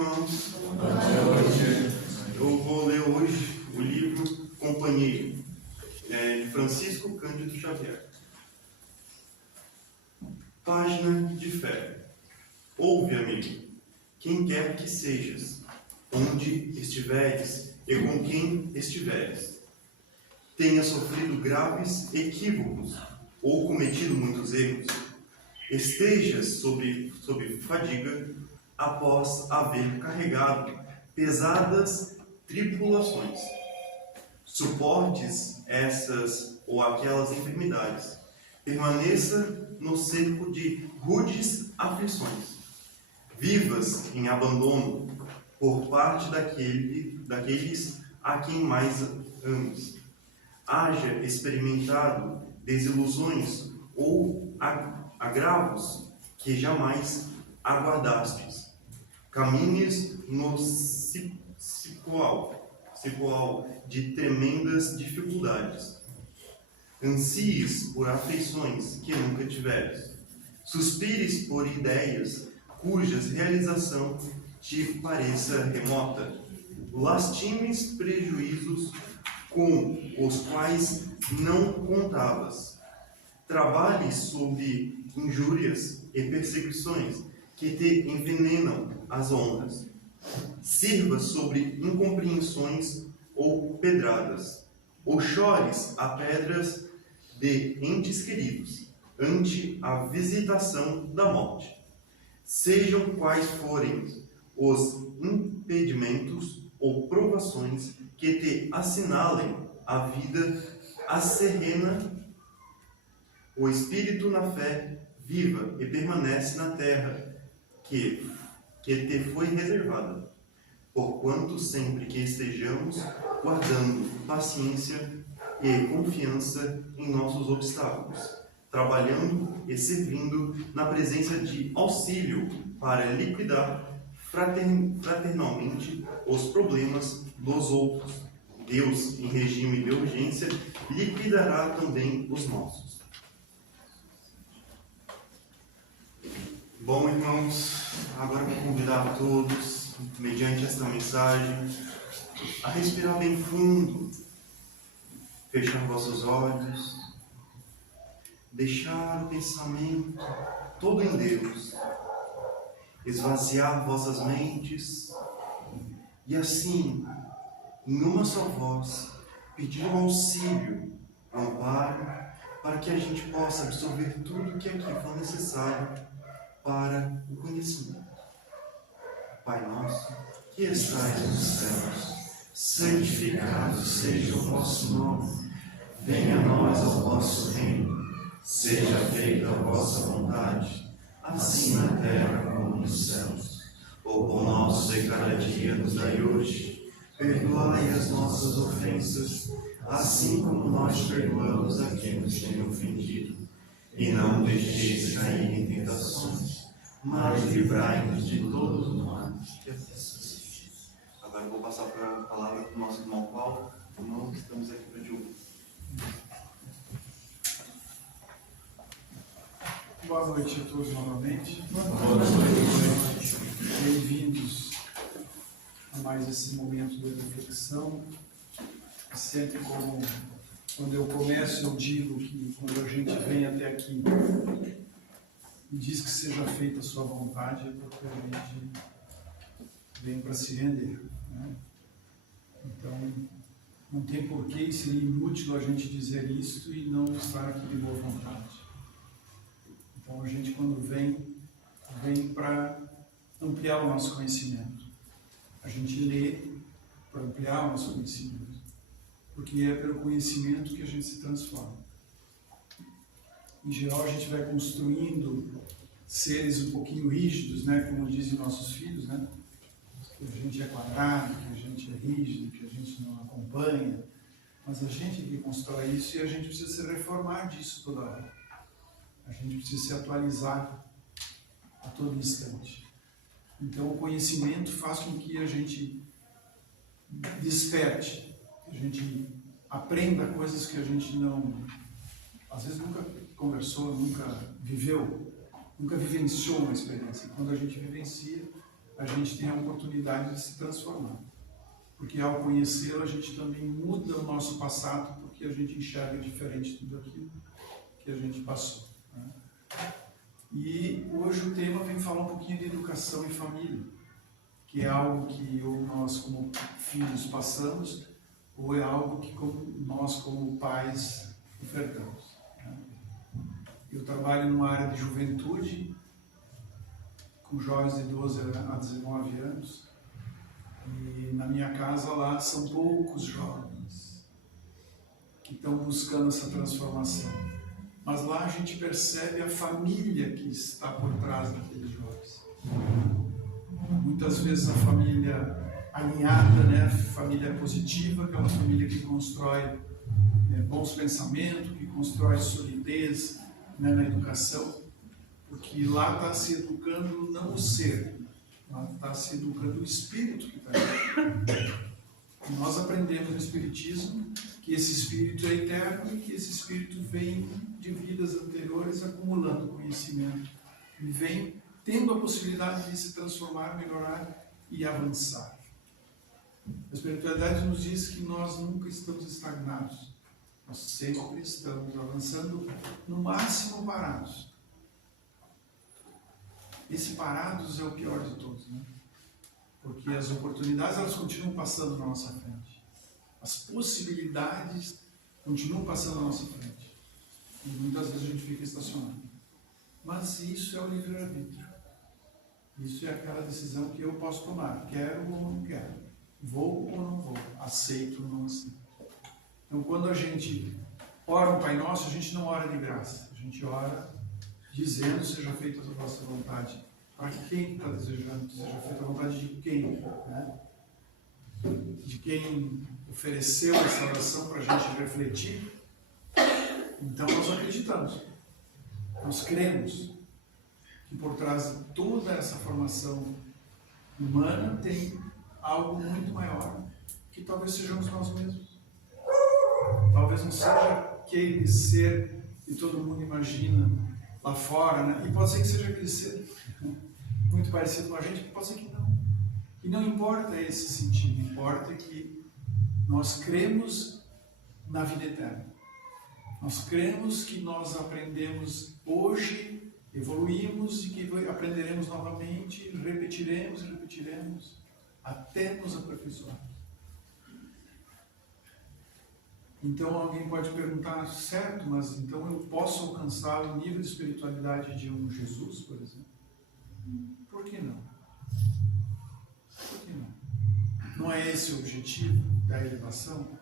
irmãos. Boa noite. Eu vou ler hoje o livro Companheiro, de Francisco Cândido Xavier. Página de fé. Ouve, amigo, quem quer que sejas, onde estiveres e com quem estiveres. Tenha sofrido graves equívocos ou cometido muitos erros, estejas sob fadiga após haver carregado pesadas tribulações. Suportes essas ou aquelas enfermidades. Permaneça no cerco de rudes aflições. Vivas em abandono por parte daqueles a quem mais ames. Haja experimentado desilusões ou agravos que jamais aguardastes. Caminhes no cipoal de tremendas dificuldades. Ansies por afeições que nunca tiveres. Suspires por ideias cujas realização te pareça remota. Lastimes prejuízos com os quais não contavas. Trabalhes sob injúrias e perseguições que te envenenam as honras. Sirva sobre incompreensões ou pedradas, ou chores a pedras de entes queridos, ante a visitação da morte. Sejam quais forem os impedimentos ou provações que te assinalem a vida acerrena, o espírito na fé viva e permanece na terra que te foi reservada, porquanto sempre que estejamos guardando paciência e confiança em nossos obstáculos, trabalhando e servindo na presença de auxílio para liquidar fraternalmente os problemas dos outros. Deus, em regime de urgência, liquidará também os nossos. Bom, irmãos, agora vou convidar a todos, mediante esta mensagem, a respirar bem fundo, fechar vossos olhos, deixar o pensamento todo em Deus, esvaziar vossas mentes e assim, em uma só voz, pedir um auxílio, um amparo, para que a gente possa absorver tudo que aqui for necessário para o conhecimento. Pai nosso, que estais nos céus, santificado seja o vosso nome. Venha a nós o vosso reino. Seja feita a vossa vontade, assim na terra como nos céus. O pão nosso de cada dia nos dai hoje. Perdoai as nossas ofensas, assim como nós perdoamos a quem nos tem ofendido. E não deixeis cair em tentações, mas livrai-nos de todo o mal. Agora eu vou passar para a palavra para o nosso irmão Paulo. Irmão, estamos aqui para te ouvir. Boa noite a todos novamente. Boa noite. Bem-vindos a mais esse momento de reflexão. Sempre como quando eu começo, eu digo que quando a gente vem até aqui e diz que seja feita a sua vontade, é porque a gente vem para se render, né? Então, não tem porquê, seria inútil a gente dizer isso e não estar aqui de boa vontade. Então, a gente quando vem para ampliar o nosso conhecimento. A gente lê para ampliar o nosso conhecimento, porque é pelo conhecimento que a gente se transforma. Em geral, a gente vai construindo seres um pouquinho rígidos, né? Como dizem nossos filhos, né? Que a gente é quadrado, que a gente é rígido, que a gente não acompanha. Mas a gente que constrói isso e a gente precisa se reformar disso toda hora. A gente precisa se atualizar a todo instante. Então, o conhecimento faz com que a gente desperte, que a gente aprenda coisas que a gente não, às vezes nunca conversou, nunca viveu, nunca vivenciou uma experiência. Quando a gente vivencia, a gente tem a oportunidade de se transformar. Porque ao conhecê-lo, a gente também muda o nosso passado, porque a gente enxerga diferente tudo aquilo que a gente passou, né? E hoje o tema vem falar um pouquinho de educação e família, que é algo que ou nós como filhos passamos, ou é algo que nós como pais ofertamos, né? Eu trabalho numa área de juventude, com jovens de 12 a 19 anos, e na minha casa lá são poucos jovens que estão buscando essa transformação. Mas lá a gente percebe a família que está por trás daqueles jovens. Muitas vezes a família alinhada, né? Família positiva, aquela família que constrói bons pensamentos, que constrói solidez, né, na educação, porque lá está se educando não o ser, lá está se educando o espírito que está aí. E nós aprendemos no Espiritismo que esse espírito é eterno e que esse espírito vem de vidas anteriores acumulando conhecimento e vem tendo a possibilidade de se transformar, melhorar e avançar. A espiritualidade nos diz que nós nunca estamos estagnados, nós sempre estamos avançando, no máximo parados. Esse parados é o pior de todos, né? Porque as oportunidades, elas continuam passando na nossa frente. As possibilidades continuam passando na nossa frente. E muitas vezes a gente fica estacionado. Mas isso é o livre-arbítrio. Isso é aquela decisão que eu posso tomar. Quero ou não quero. Vou ou não vou. Aceito ou não aceito. Então, quando a gente ora um Pai Nosso, a gente não ora de graça. A gente ora dizendo: seja feita a vossa vontade. Para quem está desejando? Seja feita a vontade de quem? Né? De quem ofereceu essa oração para a gente refletir. Então nós acreditamos, nós cremos que por trás de toda essa formação humana tem algo muito maior, que talvez sejamos nós mesmos. Talvez não seja aquele ser que todo mundo imagina lá fora, né? E pode ser que seja aquele ser muito parecido com a gente, pode ser que não. E não importa esse sentido, importa que nós cremos na vida eterna. Nós cremos que nós aprendemos hoje, evoluímos e que aprenderemos novamente, repetiremos, até nos aperfeiçoarmos. Então alguém pode perguntar: certo, mas então eu posso alcançar o nível de espiritualidade de um Jesus, por exemplo? Por que não? Por que não? Não é esse o objetivo da elevação?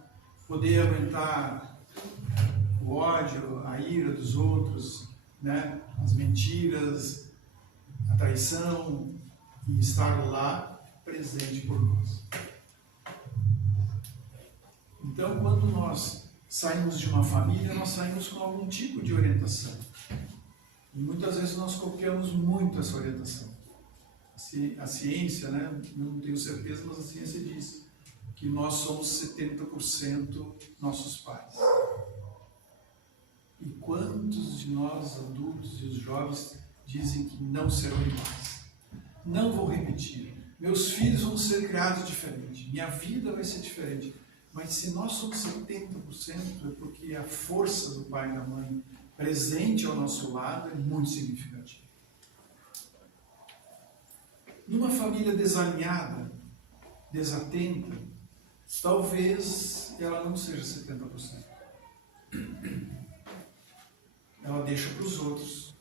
Poder aguentar o ódio, a ira dos outros, né? As mentiras, a traição, e estar lá presente por nós. Então, quando nós saímos de uma família, nós saímos com algum tipo de orientação. E muitas vezes nós copiamos muito essa orientação. A ciência, né? Não tenho certeza, mas a ciência diz que nós somos 70% nossos pais. E quantos de nós, adultos e os jovens, dizem que não serão iguais? Não vou repetir. Meus filhos vão ser criados diferente. Minha vida vai ser diferente. Mas se nós somos 70%, é porque a força do pai e da mãe presente ao nosso lado é muito significativa. Numa família desalinhada, desatenta, talvez ela não seja 70%. Ela deixa para os outros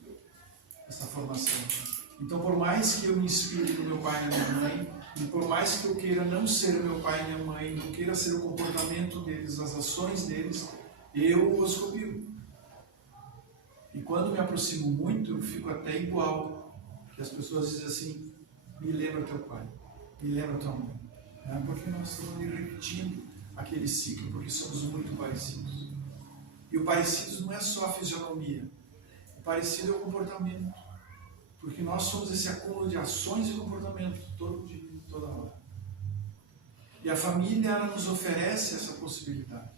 essa formação. Então, por mais que eu me inspire no meu pai e na minha mãe, e por mais que eu queira não ser meu pai e minha mãe, não queira ser o comportamento deles, as ações deles, eu os copio. E quando me aproximo muito, eu fico até igual. Que as pessoas dizem assim: me lembra teu pai, me lembra tua mãe. Né? Porque nós estamos repetindo aquele ciclo, porque somos muito parecidos. E o parecido não é só a fisionomia, o parecido é o comportamento. Porque nós somos esse acúmulo de ações e comportamentos, todo dia, toda hora. E a família, ela nos oferece essa possibilidade.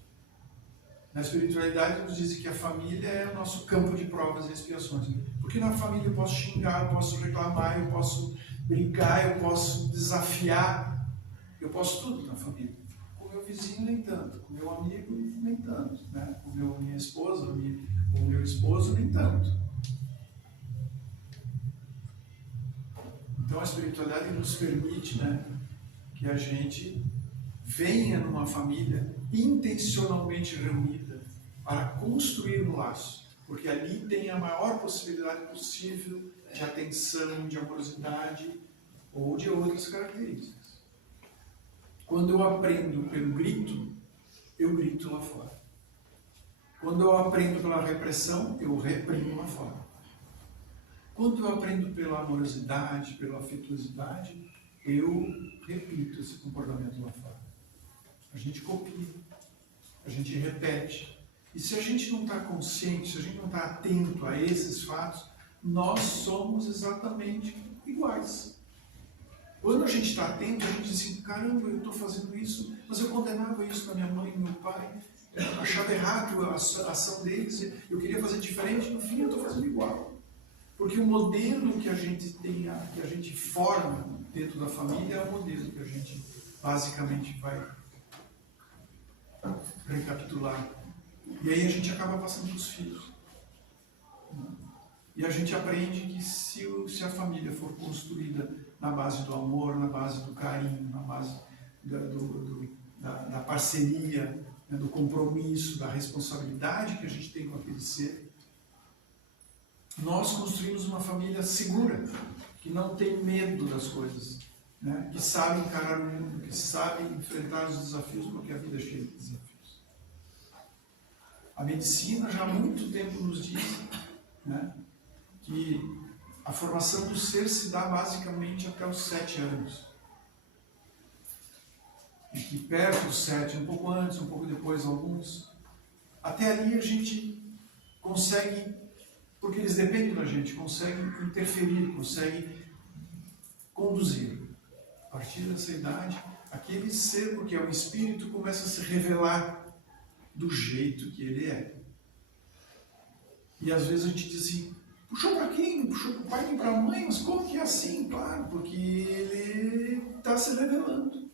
Na espiritualidade, nos diz que a família é o nosso campo de provas e expiações. Porque na família eu posso xingar, eu posso reclamar, eu posso brincar, eu posso desafiar, eu posso tudo na família. Com o meu vizinho, nem tanto. Com o meu amigo, nem tanto. Né? Com minha esposa, com o meu esposo, nem tanto. Então a espiritualidade nos permite, né, que a gente venha numa família intencionalmente reunida para construir um laço, porque ali tem a maior possibilidade possível de atenção, de amorosidade ou de outras características. Quando eu aprendo pelo grito, eu grito lá fora. Quando eu aprendo pela repressão, eu reprimo lá fora. Quando eu aprendo pela amorosidade, pela afetuosidade, eu repito esse comportamento lá fora. A gente copia, a gente repete. E se a gente não está consciente, se a gente não está atento a esses fatos, nós somos exatamente iguais. Quando a gente está atento, a gente diz assim, caramba, eu estou fazendo isso, mas eu condenava isso com a minha mãe e meu pai, eu achava errado a ação deles, eu queria fazer diferente, no fim eu estou fazendo igual. Porque o modelo que a gente tem, que a gente forma dentro da família é o modelo que a gente basicamente vai recapitular. E aí a gente acaba passando para os filhos. E a gente aprende que se a família for construída na base do amor, na base do carinho, na base da parceria, né, do compromisso, da responsabilidade que a gente tem com aquele ser, nós construímos uma família segura, que não tem medo das coisas, né? Que sabe encarar o mundo, que sabe enfrentar os desafios, porque a vida é cheia de desafios. A medicina já há muito tempo nos diz, né, que a formação do ser se dá basicamente até os 7 anos. E que perto dos 7, um pouco antes, um pouco depois, alguns, até ali a gente consegue, porque eles dependem da gente, consegue interferir, consegue conduzir. A partir dessa idade, aquele ser, porque é um espírito, começa a se revelar do jeito que ele é. E às vezes a gente diz assim, puxou para quem? Não puxou para o pai nem para a mãe, mas como que é assim? Claro, porque ele está se revelando.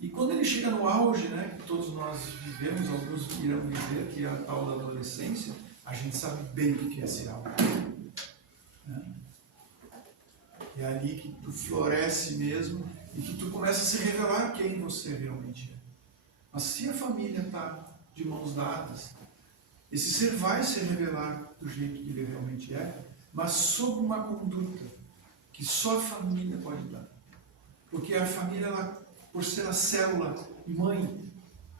E quando ele chega no auge, né, que todos nós vivemos, alguns irão viver, que é a tal da adolescência, a gente sabe bem o que é esse auge. Né? É ali que tu floresce mesmo e que tu começa a se revelar quem você realmente é. Mas se a família está de mãos dadas, esse ser vai se revelar do jeito que ele realmente é, mas sob uma conduta que só a família pode dar. Porque a família, ela, por ser a célula mãe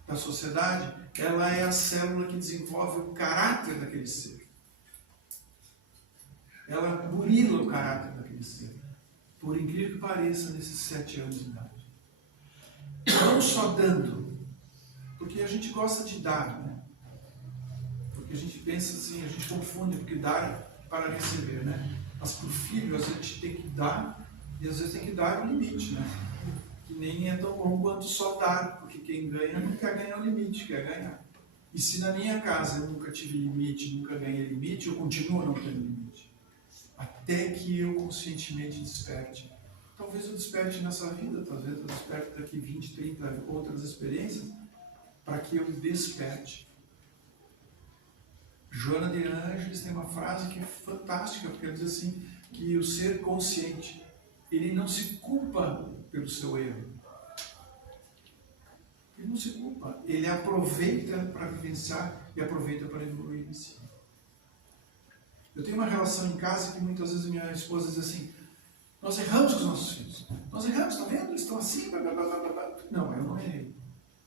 da sociedade, ela é a célula que desenvolve o caráter daquele ser. Ela burila o caráter daquele ser. Por incrível que pareça, nesses 7 anos de idade. Não só dando, porque a gente gosta de dar, né? Porque a gente pensa assim, a gente confunde, porque dar para receber, né? Mas para o filho, às vezes a gente tem que dar, e às vezes tem que dar o limite, né? Que nem é tão bom quanto só dar, porque quem ganha não quer ganhar o limite, quer ganhar. E se na minha casa eu nunca tive limite, nunca ganhei limite, eu continuo não tendo limite. Até que eu conscientemente desperte. Talvez eu desperte nessa vida, talvez eu desperte daqui 20, 30 outras experiências, para que eu desperte. Joana de Ângeles tem uma frase que é fantástica, porque ela diz assim, que o ser consciente, ele não se culpa pelo seu erro. Ele não se culpa, ele aproveita para vivenciar e aproveita para evoluir em si. Eu tenho uma relação em casa que muitas vezes minha esposa diz assim, nós erramos com os nossos filhos. Nós erramos, está vendo? Eles estão assim, blá, blá, blá, blá, blá. Não, eu não errei.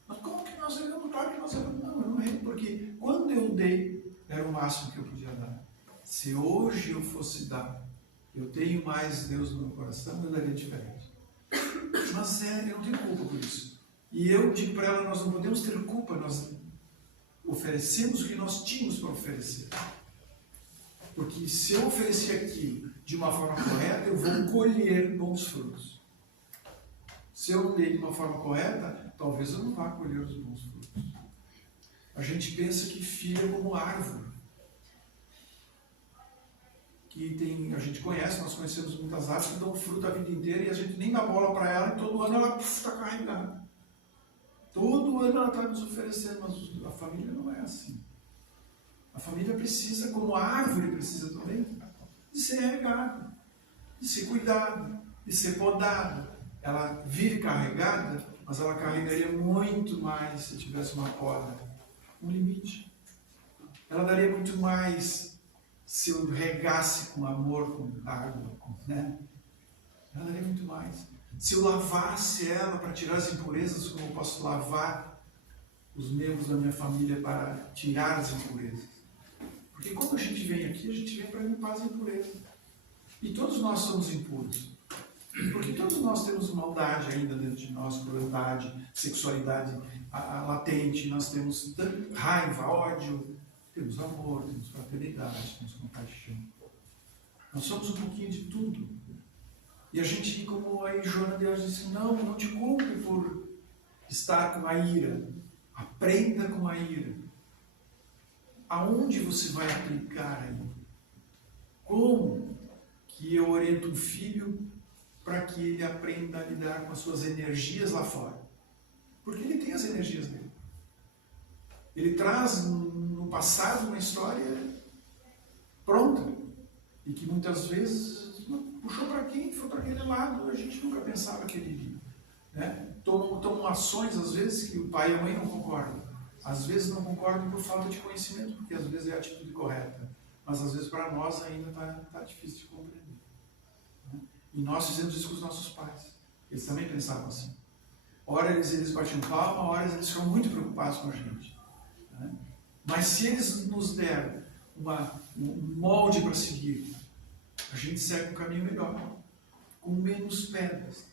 Mas como que nós erramos? Claro que nós erramos. Não, eu não errei, porque quando eu dei, era o máximo que eu podia dar. Se hoje eu fosse dar, eu tenho mais Deus no meu coração, eu daria diferente. Mas eu não tenho culpa por isso. E eu digo para ela, nós não podemos ter culpa, nós oferecemos o que nós tínhamos para oferecer. Porque se eu oferecer aquilo de uma forma correta, eu vou colher bons frutos. Se eu dei de uma forma correta, talvez eu não vá colher os bons frutos. A gente pensa que filho é como árvore. a gente conhece, nós conhecemos muitas árvores que dão fruto a vida inteira e a gente nem dá bola para ela e todo ano ela está carregada. Todo ano ela está nos oferecendo, mas a família não é assim. A família precisa, como a árvore precisa também, de ser regada, de ser cuidada, de ser podada. Ela vive carregada, mas ela carregaria muito mais se tivesse uma poda, um limite. Ela daria muito mais se eu regasse com amor, com água, né? Ela daria muito mais. Se eu lavasse ela para tirar as impurezas, como eu posso lavar os membros da minha família para tirar as impurezas. Porque quando a gente vem aqui, a gente vem para limpar as impurezas. E todos nós somos impuros. Porque todos nós temos maldade ainda dentro de nós, crueldade, sexualidade latente, nós temos raiva, ódio, temos amor, temos fraternidade, temos compaixão. Nós somos um pouquinho de tudo. E a gente, como aí Joana de Deus disse, não te culpe por estar com a ira. Aprenda com a ira. Aonde você vai aplicar a ira? Como que eu oriento um filho para que ele aprenda a lidar com as suas energias lá fora? Porque ele tem as energias dele. Ele traz no passado uma história pronta. E que muitas vezes puxou para quem? Foi para aquele lado, a gente nunca pensava que ele iria. Né? Tomam ações, às vezes, que o pai e a mãe não concordam. Às vezes não concordam por falta de conhecimento, porque às vezes é a atitude correta. Mas às vezes para nós ainda está difícil de compreender. Né? E nós fizemos isso com os nossos pais. Eles também pensavam assim. Ora eles batiam palma, ora eles ficam muito preocupados com a gente. Né? Mas se eles nos deram um molde para seguir, a gente segue um caminho melhor, com menos pedras,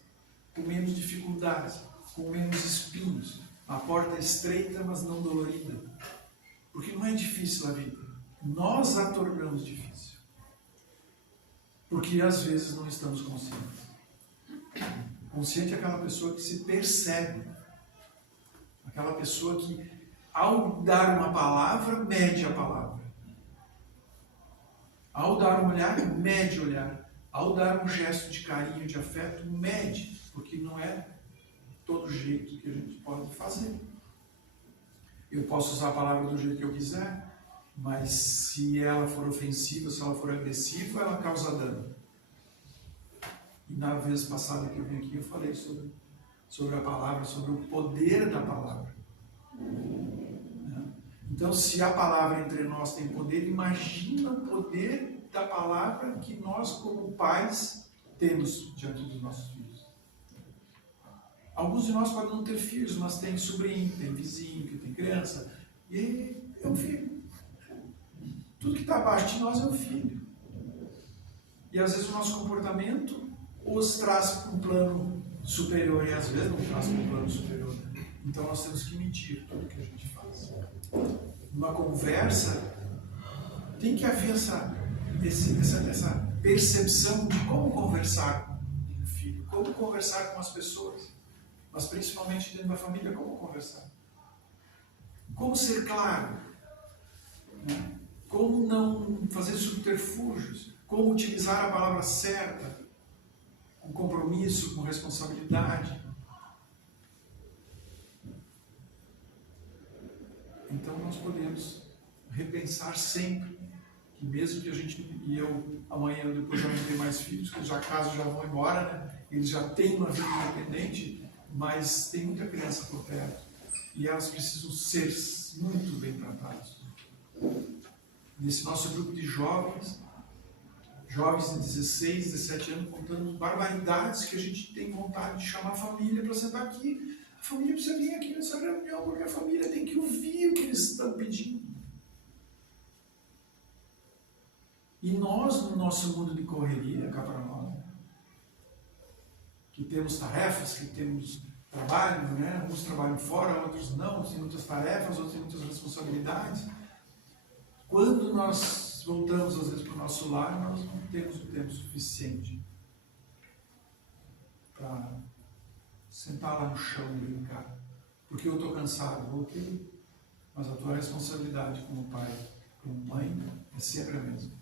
com menos dificuldades, com menos espinhos. A porta é estreita, mas não dolorida. Porque não é difícil a vida. Nós a tornamos difícil. Porque às vezes não estamos conscientes. Consciente é aquela pessoa que se percebe. Aquela pessoa que, ao dar uma palavra, mede a palavra. Ao dar um olhar, mede o olhar. Ao dar um gesto de carinho, de afeto, mede. Porque não é todo jeito que a gente pode fazer. Eu posso usar a palavra do jeito que eu quiser, mas se ela for ofensiva, se ela for agressiva, ela causa dano. E na vez passada que eu vim aqui, eu falei sobre a palavra, sobre o poder da palavra. Então, se a palavra entre nós tem poder, imagina o poder da palavra que nós, como pais, temos diante dos nossos filhos. Alguns de nós podem não ter filhos, mas tem sobrinho, tem vizinho, que tem criança, e é um filho. Tudo que está abaixo de nós é um filho. E às vezes o nosso comportamento os traz para um plano superior, e às vezes não traz para um plano superior. Então nós temos que medir tudo que a gente faz. Numa conversa, tem que haver essa percepção de como conversar com o filho, como conversar com as pessoas, mas principalmente dentro da família, como conversar. Como ser claro, né? Como não fazer subterfúgios, como utilizar a palavra certa, com compromisso, com responsabilidade. Então nós podemos repensar sempre que mesmo que a gente, e eu amanhã depois já não tenho mais filhos, que já caso já vão embora, né? Eles já têm uma vida independente, mas tem muita criança por perto e elas precisam ser muito bem tratadas. Nesse nosso grupo de jovens de 16, 17 anos, contando barbaridades que a gente tem vontade de chamar a família para sentar aqui. A família precisa vir aqui nessa reunião, porque a família tem que ouvir o que eles estão pedindo. E nós, no nosso mundo de correria, cá para nós, que temos tarefas, que temos trabalho, né? Uns trabalham fora, outros não, uns têm muitas tarefas, outros têm muitas responsabilidades. Quando nós voltamos, às vezes, para o nosso lar, nós não temos o tempo suficiente para sentar lá no chão e brincar. Porque eu estou cansado, ok? Mas a tua responsabilidade como pai, como mãe, é sempre a mesma.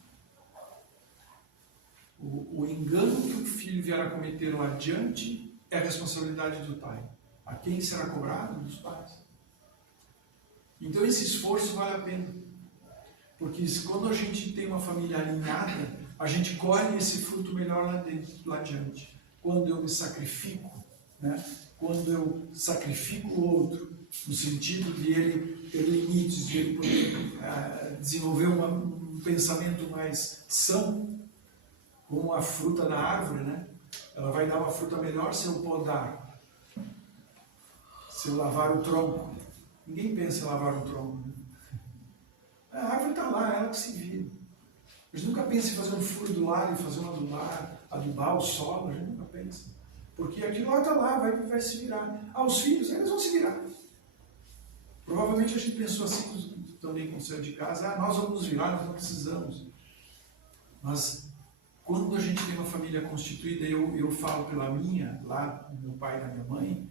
O engano que o filho vier a cometer lá adiante é a responsabilidade do pai. A quem será cobrado? Dos pais. Então esse esforço vale a pena. Porque quando a gente tem uma família alinhada, a gente colhe esse fruto melhor lá adiante. Quando eu me sacrifico, né? Quando eu sacrifico o outro, no sentido de ele ter limites, de ele poder desenvolver um pensamento mais são, como a fruta da árvore, né? Ela vai dar uma fruta melhor se eu podar, se eu lavar o tronco. Ninguém pensa em lavar um tronco, né? A árvore está lá, ela que se vira. A gente nunca pensa em fazer um furo do lar, em fazer um adubar o solo, a gente nunca pensa. Porque aquilo lá está lá, vai se virar. Os filhos, eles vão se virar. Provavelmente a gente pensou assim também quando saiu de casa, nós vamos nos virar, nós não precisamos. Mas quando a gente tem uma família constituída, eu falo pela minha, lá do meu pai e da minha mãe,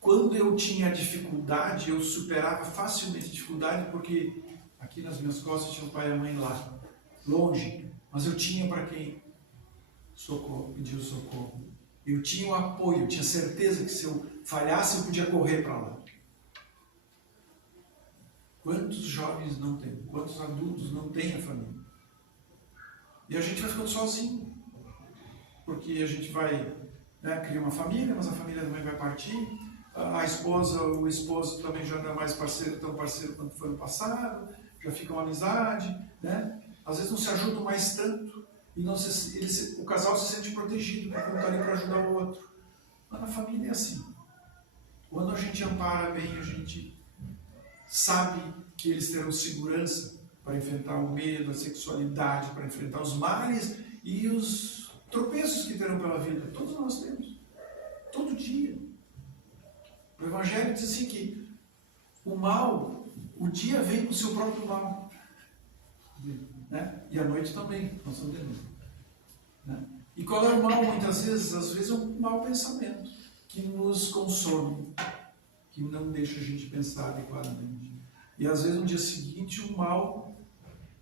quando eu tinha dificuldade, eu superava facilmente a dificuldade, porque aqui nas minhas costas tinha o pai e a mãe lá, longe, mas eu tinha para quem pedir o socorro. Eu tinha o apoio, eu tinha certeza que se eu falhasse eu podia correr para lá. Quantos jovens não têm? Quantos adultos não têm a família? E a gente vai ficando sozinho. Porque a gente vai, né, criar uma família, mas a família também vai partir. A esposa, o esposo também já não é mais parceiro, tão parceiro quanto foi no passado. Já fica uma amizade, né? Às vezes não se ajudam mais tanto. E o casal se sente protegido, porque um está ali para ajudar o outro. Mas na família é assim. Quando a gente ampara bem, a gente sabe que eles terão segurança para enfrentar o medo, a sexualidade, para enfrentar os males e os tropeços que terão pela vida. Todos nós temos. Todo dia. O Evangelho diz assim que o dia vem com o seu próprio mal. Né? E a noite também, nós estamos vendo. Né? E qual é o mal? Muitas vezes, às vezes é um mau pensamento que nos consome, que não deixa a gente pensar adequadamente. E às vezes no dia seguinte o mal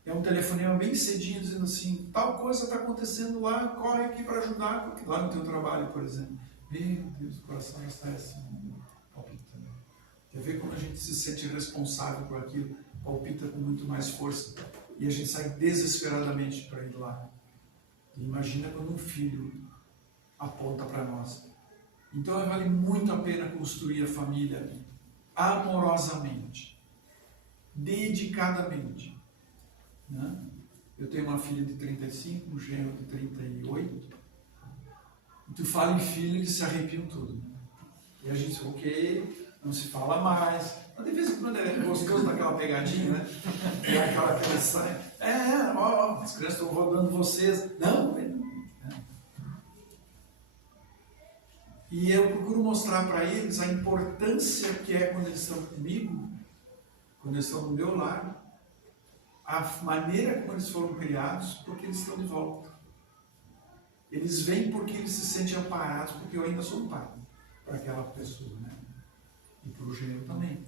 é um telefonema bem cedinho dizendo assim, tal coisa está acontecendo lá, corre aqui para ajudar, lá no teu trabalho, por exemplo. Meu Deus, o coração está assim, palpitando. Quer ver quando a gente se sente responsável por aquilo, palpita com muito mais força. E a gente sai desesperadamente para ir lá. E imagina quando um filho aponta para nós. Então vale muito a pena construir a família amorosamente, dedicadamente. Né? Eu tenho uma filha de 35, um genro de 38. E tu fala em filho, eles se arrepiam tudo. E a gente, ok, não se fala mais. Mas de vez em quando é gostoso daquela pegadinha, né? É aquela criança, as crianças estão rodando vocês. Não. E eu procuro mostrar para eles a importância que é quando eles estão comigo, quando eles estão no meu lar, a maneira como eles foram criados, porque eles estão de volta. Eles vêm porque eles se sentem amparados, porque eu ainda sou um pai para aquela pessoa, né? E para o gênero também.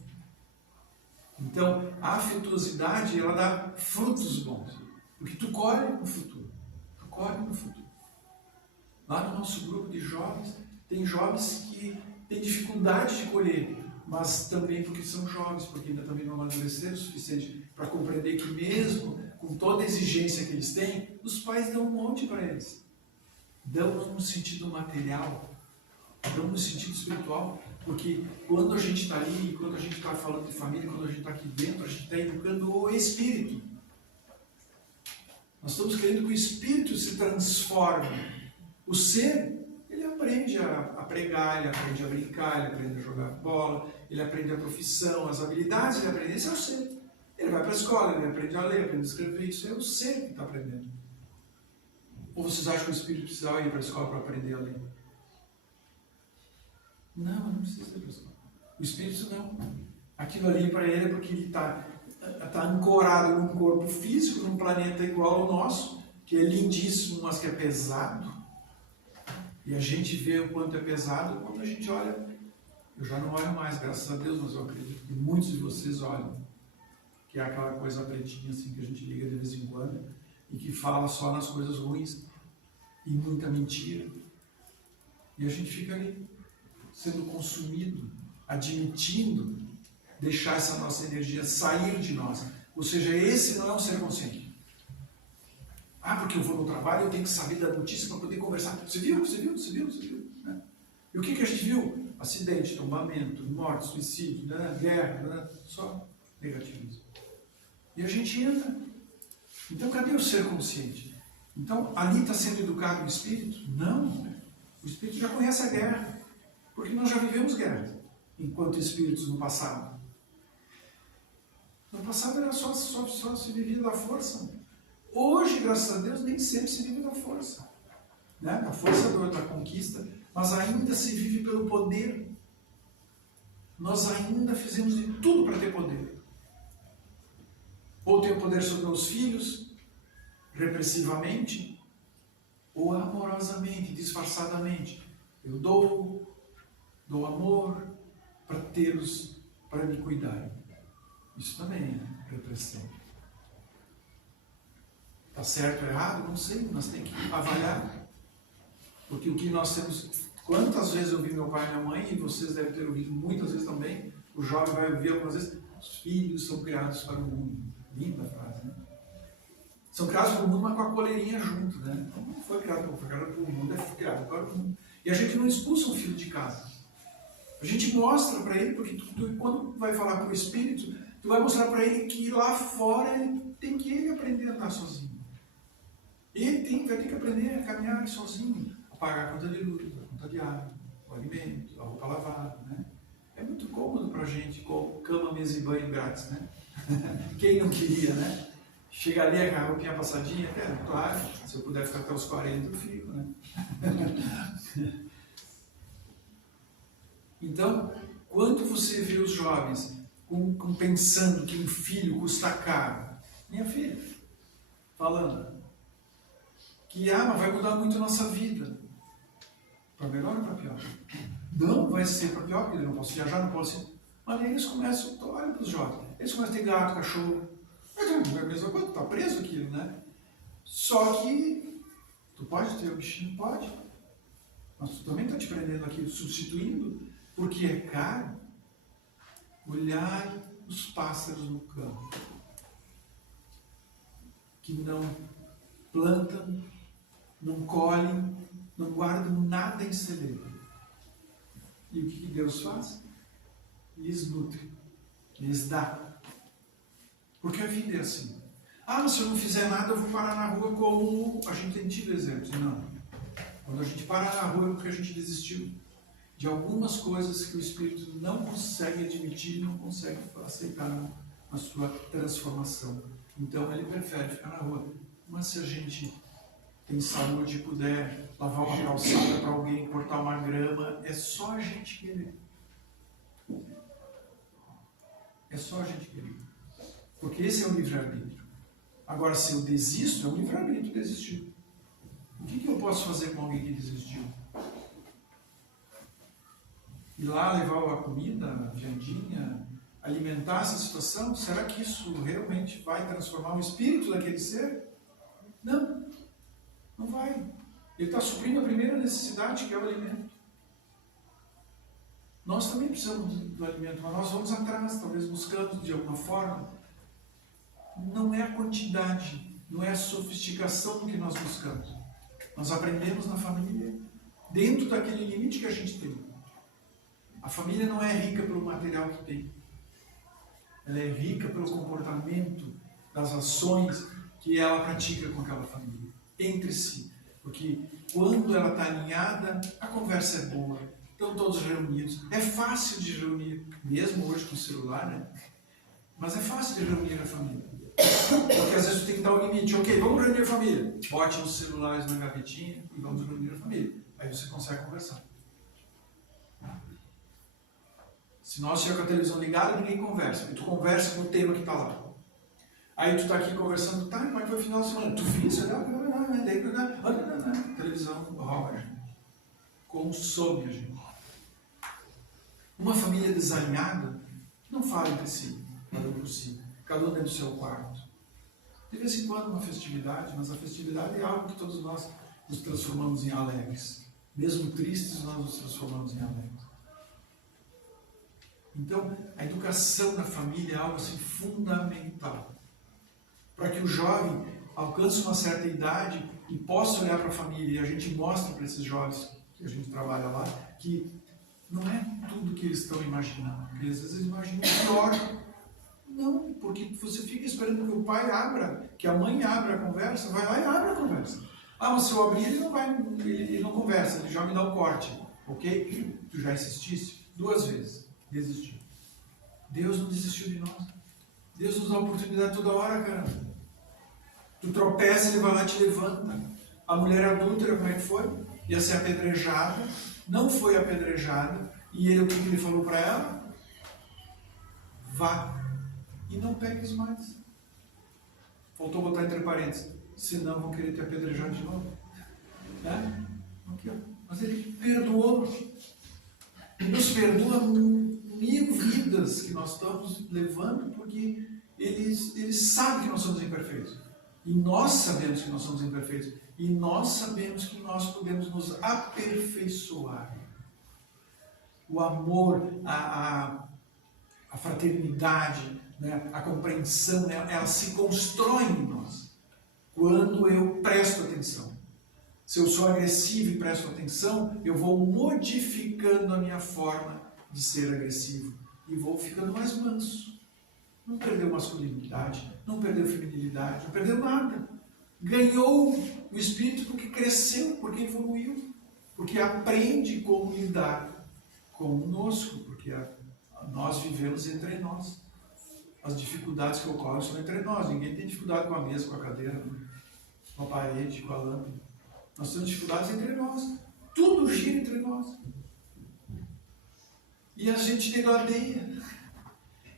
Então, a afetuosidade, ela dá frutos bons, porque tu colhe no futuro. Tu colhe no futuro. Lá no nosso grupo de jovens, tem jovens que têm dificuldade de colher, mas também porque são jovens, porque ainda também não amadureceram o suficiente para compreender que mesmo com toda a exigência que eles têm, os pais dão um monte para eles. Dão não no sentido material, dão no sentido espiritual, porque quando a gente está ali, quando a gente está falando de família, quando a gente está aqui dentro, a gente está educando o espírito. Nós estamos querendo que o espírito se transforme. O ser, ele aprende a pregar, ele aprende a brincar, ele aprende a jogar bola, ele aprende a profissão, as habilidades, ele aprende. Esse é o ser. Ele vai para a escola, ele aprende a ler, aprende a escrever. Isso é o ser que está aprendendo. Ou vocês acham que o espírito precisava ir para a escola para aprender a ler? Não precisa ir para a escola. O espírito não. Aquilo ali para ele é porque ele está ancorado num corpo físico, num planeta igual ao nosso, que é lindíssimo, mas que é pesado. E a gente vê o quanto é pesado quando a gente olha. Eu já não olho mais, graças a Deus, mas eu acredito que muitos de vocês olham. Que é aquela coisa pretinha assim que a gente liga de vez em quando. e que fala só nas coisas ruins e muita mentira. E a gente fica ali, sendo consumido, admitindo deixar essa nossa energia sair de nós. Ou seja, esse não é um ser consciente. Ah, porque eu vou no trabalho, eu tenho que saber da notícia para poder conversar. Você viu? Né? E o que a gente viu? Acidente, tombamento, morte, suicídio, né? Guerra, né? Só negativismo. E a gente entra. Então, cadê o ser consciente? Então, ali está sendo educado o espírito? Não. O espírito já conhece a guerra. Porque nós já vivemos guerra, enquanto espíritos no passado. No passado era só se vivia da força. Hoje, graças a Deus, nem sempre se vive da força. Né? A força da conquista, mas ainda se vive pelo poder. Nós ainda fizemos de tudo para ter poder. Ou ter o poder sobre meus filhos, repressivamente, ou amorosamente, disfarçadamente. Eu dou amor para tê-los, para me cuidarem. Isso também é repressão. Está certo ou errado? Não sei, nós temos que avaliar. Porque o que nós temos... Quantas vezes eu ouvi meu pai e minha mãe, e vocês devem ter ouvido muitas vezes também, o jovem vai ouvir algumas vezes, os filhos são criados para o mundo. Linda frase, né? São criados para o mundo, mas com a coleirinha junto, né? Então não foi criado para o mundo, é criado para o mundo. E a gente não expulsa um filho de casa. A gente mostra para ele, porque tu, quando vai falar para o espírito, tu vai mostrar para ele que lá fora ele tem que aprender a andar sozinho. Ele vai ter que aprender a caminhar sozinho, a pagar a conta de luz, a conta de água, o alimento, a roupa lavada, né? É muito cômodo para a gente, com cama, mesa e banho grátis, né? Quem não queria, né? Chega ali com a roupinha passadinha, claro, se eu puder ficar até os 40, eu fico, né? Então, quando você vê os jovens pensando que um filho custa caro, minha filha, falando que mas vai mudar muito a nossa vida, para melhor ou para pior? Não vai ser para pior, porque eu não posso viajar, não posso... Mas aí eles começam, olha para os jovens, eles começam a ter gato, cachorro, é a mesma coisa, está preso aquilo, né? Só que tu pode ter o bichinho? Pode, mas tu também está te prendendo aqui, substituindo, porque é caro. Olhar os pássaros no campo, que não plantam, não colhem, não guardam nada em celeiro. E o que Deus faz? Lhes nutre, lhes dá. Porque a vida é assim. Mas se eu não fizer nada, eu vou parar na rua, como a gente tem tido exemplos. Não. Quando a gente para na rua é porque a gente desistiu de algumas coisas que o espírito não consegue admitir, não consegue aceitar na sua transformação. Então ele prefere ficar na rua. Mas se a gente tem saúde e puder lavar uma calçada para alguém, cortar uma grama, é só a gente querer. É só a gente querer. Porque esse é o livre-arbítrio. Agora, se eu desisto, é o livre-arbítrio desistir. O que eu posso fazer com alguém que desistiu? Ir lá levar a comida, a viandinha, alimentar essa situação? Será que isso realmente vai transformar o espírito daquele ser? Não, não vai. Ele está suprindo a primeira necessidade, que é o alimento. Nós também precisamos do alimento, mas nós vamos atrás, talvez buscando de alguma forma. Não é a quantidade, não é a sofisticação do que nós buscamos. Nós aprendemos na família, dentro daquele limite que a gente tem. A família não é rica pelo material que tem. Ela é rica pelo comportamento, das ações que ela pratica com aquela família, entre si. Porque quando ela está alinhada, a conversa é boa, estão todos reunidos. É fácil de reunir, mesmo hoje com o celular, né? Mas é fácil de reunir a família. Porque às vezes tu tem que dar um limite. Ok, vamos reunir a família. Bote os celulares na gavetinha e vamos reunir a família. Aí você consegue conversar. Se nós estivermos com a televisão ligada, ninguém conversa. E tu conversa com o tema que está lá. Aí tu está aqui conversando, tá, como é que foi o final de semana? Tu viu isso? Televisão rouba a gente. Consome a gente. Uma família desalinhada não fala entre si, cada um por si. Cada um dentro do seu quarto. De vez em quando uma festividade, mas a festividade é algo que todos nós nos transformamos em alegres. Mesmo tristes, nós nos transformamos em alegres. Então, a educação na família é algo assim fundamental. Para que o jovem alcance uma certa idade e possa olhar para a família, e a gente mostra para esses jovens que a gente trabalha lá, que não é tudo que eles estão imaginando. Porque às vezes eles imaginam pior. Não, porque você fica esperando que o pai abra, que a mãe abra a conversa, vai lá e abre a conversa. Ah, mas se eu abrir, ele não conversa, ele já me dá um corte. Ok? Tu já insististe 2 vezes, desistiu. Deus não desistiu de nós. Deus nos dá oportunidade toda hora, cara. Tu tropeça, ele vai lá e te levanta. A mulher adúltera, como é que foi? Ia ser apedrejada, não foi apedrejada, e ele, o que ele falou para ela? Vá e não peques mais. Faltou botar entre parênteses, senão vão querer te apedrejar de novo. Né? Aqui, ó. Mas ele perdoou. Ele nos perdoa 1000 vidas que nós estamos levando, porque ele sabe que nós somos imperfeitos. E nós sabemos que nós somos imperfeitos. E nós sabemos que nós podemos nos aperfeiçoar. O amor, a fraternidade, né, a compreensão, né, ela se constrói em nós. Quando eu presto atenção. Se eu sou agressivo e presto atenção, eu vou modificando a minha forma de ser agressivo. E vou ficando mais manso. Não perdeu masculinidade, não perdeu feminilidade, não perdeu nada. Ganhou o espírito porque cresceu, porque evoluiu, porque aprende como lidar conosco, porque nós vivemos entre nós. As dificuldades que ocorrem são entre nós. Ninguém tem dificuldade com a mesa, com a cadeira, com a parede, com a lâmpada. Nós temos dificuldades entre nós. Tudo gira entre nós. E a gente degladeia.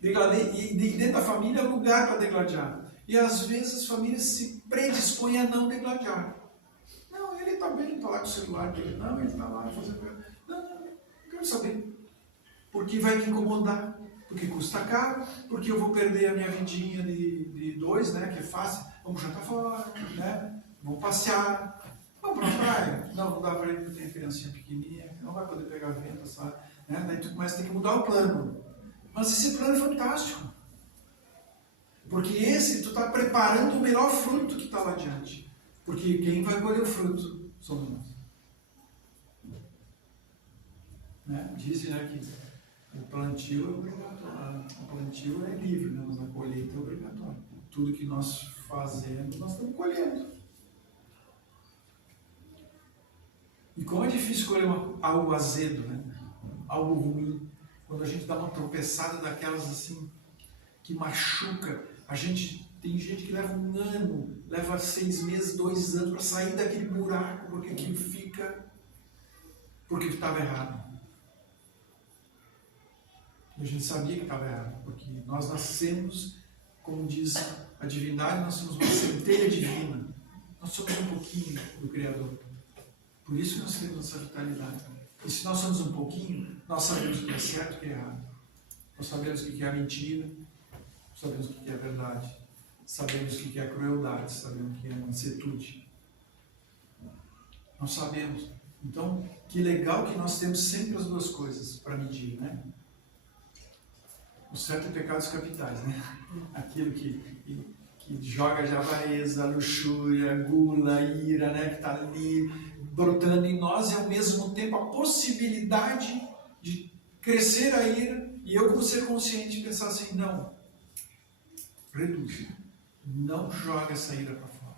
E dentro da família é lugar para degladiar. E às vezes as famílias se predispõem a não degladiar. Não, ele está bem, está lá com o celular dele. Não, ele está lá fazendo... Não quero saber. Porque vai me incomodar. Porque custa caro. Porque eu vou perder a minha vidinha de 2, né? Que é fácil. Vamos jantar fora, né? Vamos passear. Vamos para a praia. Não dá para ele porque tem criancinha pequenininha. Não vai poder pegar vento, sabe? Né? Daí tu começa a ter que mudar o plano. Mas esse plano é fantástico. Porque tu está preparando o melhor fruto que está lá adiante. Porque quem vai colher o fruto somos nós. Né? Dizem, né, que o plantio é obrigatório. O plantio é livre, né? Mas a colheita é obrigatória. Tudo que nós fazemos, nós estamos colhendo. E como é difícil colher algo azedo, né? Algo ruim. Quando a gente dá uma tropeçada daquelas assim, que machuca, tem gente que leva 1 ano, leva 6 meses, 2 anos para sair daquele buraco, porque aquilo fica, porque estava errado. E a gente sabia que estava errado, porque nós nascemos, como diz a divindade, nós somos uma centelha divina. Nós somos um pouquinho do Criador. Por isso nós temos essa vitalidade. E se nós somos um pouquinho, nós sabemos o que é certo e o que é errado. Nós sabemos o que é mentira, sabemos o que é verdade, sabemos o que é crueldade, sabemos o que é mansuetude. Nós sabemos. Então, que legal que nós temos sempre as 2 coisas para medir, né? O certo é pecados capitais, né? Aquilo que joga a avareza, a luxúria, a gula, a ira, né? Que está ali brotando em nós, e ao mesmo tempo a possibilidade de crescer a ira, e eu, como ser consciente, pensar assim: não, reduz, não joga essa ira para fora,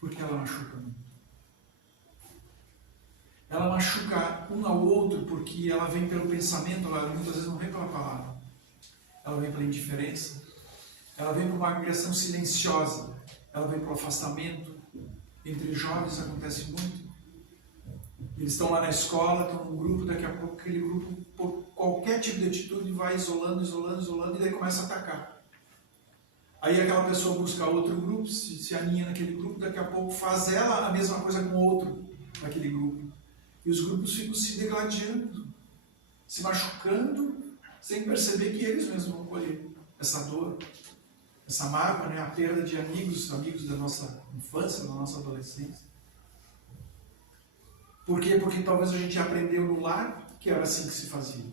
porque ela machuca muito. Ela machuca um ao outro porque ela vem pelo pensamento, ela muitas vezes não vem pela palavra, ela vem pela indiferença, ela vem por uma agressão silenciosa, ela vem pelo afastamento. Entre jovens acontece muito. Eles estão lá na escola, estão num grupo, daqui a pouco aquele grupo, por qualquer tipo de atitude, vai isolando, e daí começa a atacar. Aí aquela pessoa busca outro grupo, se aninha naquele grupo, daqui a pouco faz ela a mesma coisa com outro naquele grupo. E os grupos ficam se degladiando, se machucando, sem perceber que eles mesmos vão colher essa dor, essa mágoa, né? A perda de amigos da nossa infância, da nossa adolescência. Por quê? Porque talvez a gente aprendeu no lar que era assim que se fazia.